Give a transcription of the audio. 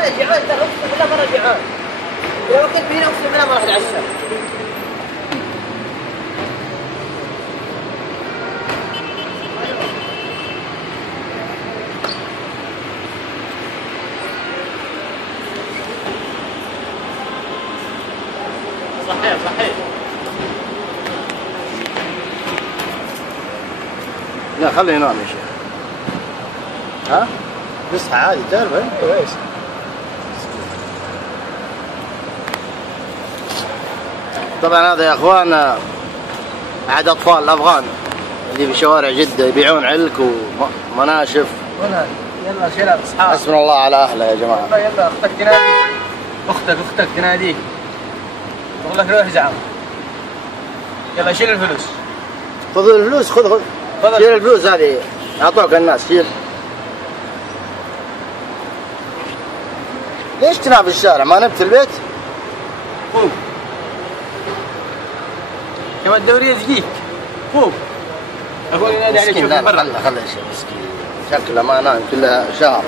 انا جيعان ترى، اقسم بالله مره جيعان. لو كنت هنا اقسم بالله ما راح اتعشى. صحيح صحيح. لا خليه ينام يا شيخ. ها؟ يصحى عادي تعرف انت كويس. طبعا هذا يا اخوان احد اطفال الافغان اللي في شوارع جدة يبيعون علك ومناشف. يلا شيلها اصحاب. حسبنا الله على اهله يا جماعة. يلا اختك تناديك. اختك تناديك. تقول لك روح زعم. يلا شيل الفلوس. خذ الفلوس خذ. شيل الفلوس هذه اعطوك الناس شيل. ليش تنام في الشارع؟ ما نمت في البيت؟ فوق. كما الدورية تجيك. فوق. اقول ينادي عليك شوف برا. خله يا شيخ مسكين. شكله ما نام كله شهر.